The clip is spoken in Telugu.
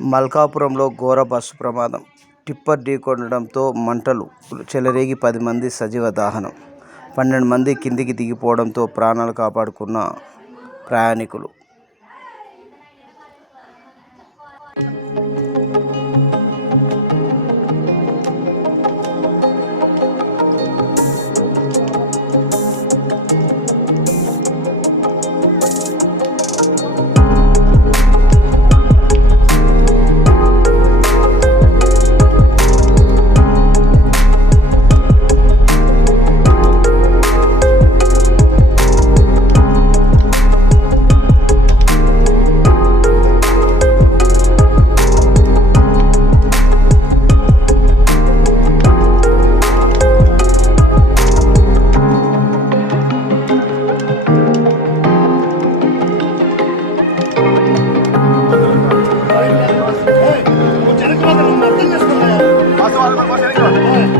మల్కాపురంలో ఘోర బస్సు ప్రమాదం. టిప్పర్ ఢీకొనడంతో మంటలు చెలరేగి 10 మంది సజీవ దహనం. 12 మంది కిందికి దిగిపోవడంతో ప్రాణాలు కాపాడుకున్న ప్రయాణికులు. అర్థం చేసుకోవాలి.